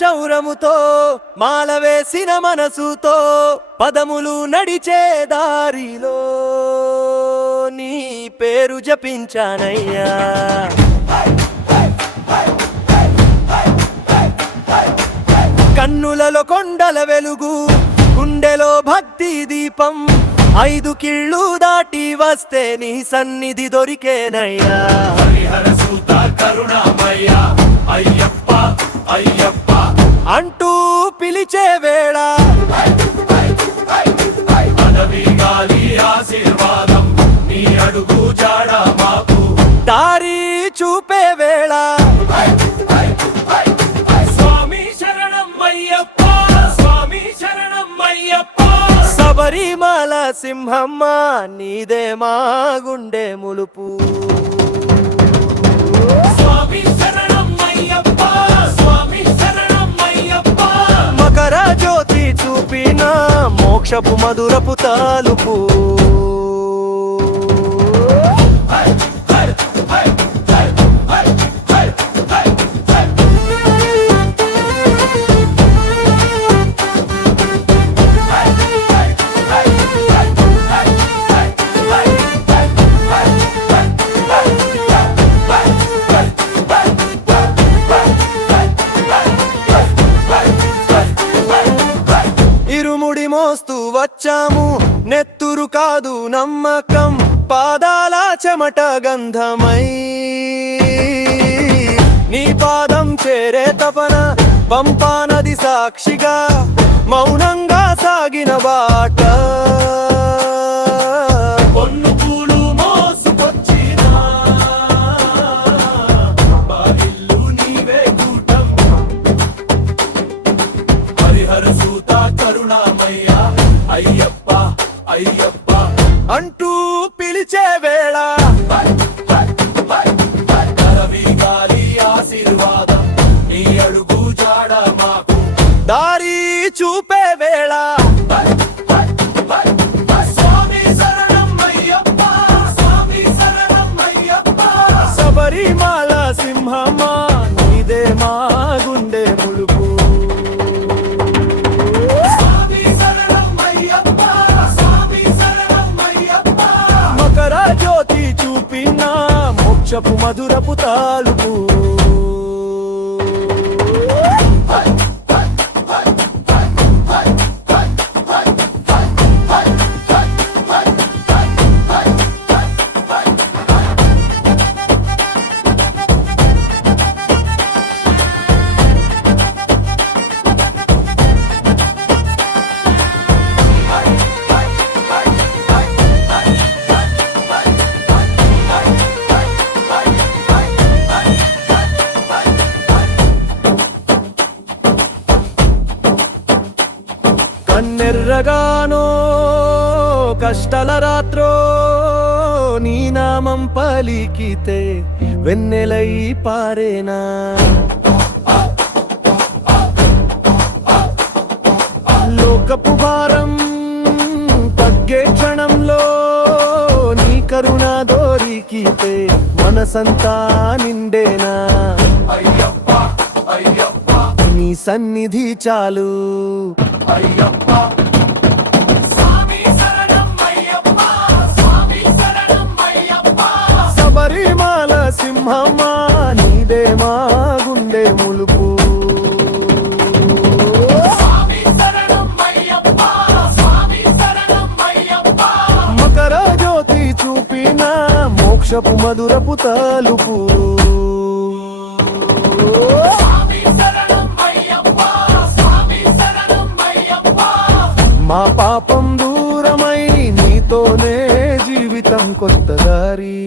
చౌరముతో మాల వేసిన మనసుతో పదములు నడిచే దారిలో నీ పేరు జపించానయ్యా. కన్నులలో కొండల వెలుగు, గుండెలో భక్తి దీపం, 5 కిళ్ళు దాటి వస్తే నీ సన్నిధి దొరికేనయ్యా. హరిహర సూత కరుణామయ్య అయ్యప్ప అయ్యప్ప అంటూ పిలిచే వేళ పదవి గాలి ఆశీర్వాదం నీ అడుగు జాడ మాకు దారి చూపే వేళ స్వామి శరణం అయ్యప్ప స్వామి శరణం అయ్యప్ప శబరిమల సింహమ్మ నీదే మా గుండె ములుపు. స్వామి శరణం అయ్యప్ప స్వామి శరణం అయ్యప్ప మకర జ్యోతి చూపిన మోక్షపు మధురపు తాలుపు. ఇరుముడి మోస్తూ వచ్చాము, నెత్తురు కాదు నమ్మకం, పాదాల చెమట గంధమై నీ పాదం చేరే తపన, పంపా నది సాక్షిగా మౌనంగా సాగిన బాట. పొన్ను పూలు మోసుకొచ్చినా బాగిల్లు నీవే కూటం. హరిహర సూత కరుణామయ్య అయ్యప్ప అయ్యప్ప అంటూ పిలిచే వేళ కరవి గాలి ఆశీర్వాదం నీ అడుగు జాడ మాకు దారి చూపే వేళ స్వామి శరణం అయ్యప్ప స్వామి శరణం అయ్యప్ప శబరిమల సింహమ్మ నీదే మా గుండె ములుపు. స్వామి శరణం అయ్యప్ప స్వామి శరణం అయ్యప్ప మకర జ్యోతి చూపిన మోక్షపు మధురపు తాలుపు. కన్నెర్రగానో కష్టల రాత్రో నీ నామం పలికితే వెన్నెలై పారేనా. లోకపు భారం తగ్గే క్షణంలో నీ కరుణ దొరికితే మనసంతా నిండేనా. అయ్యప్ప అయ్యప్ప నీ సన్నిధి చాలు అయ్యప్ప స్వామి శరణం అయ్యప్ప స్వామి శరణం అయ్యప్ప శబరిమల సింహమ్మ నీదే మా గుండె ములుపు. స్వామి శరణం అయ్యప్ప స్వామి శరణం అయ్యప్ప మకర జ్యోతి చూపిన మోక్షపు మధురపు తలుపు. స్వామి శరణం అయ్యప్ప స్వామి శరణం అయ్యప్ప మా పాపం దూరమై నీతోనే జీవితం కొత్త దారి.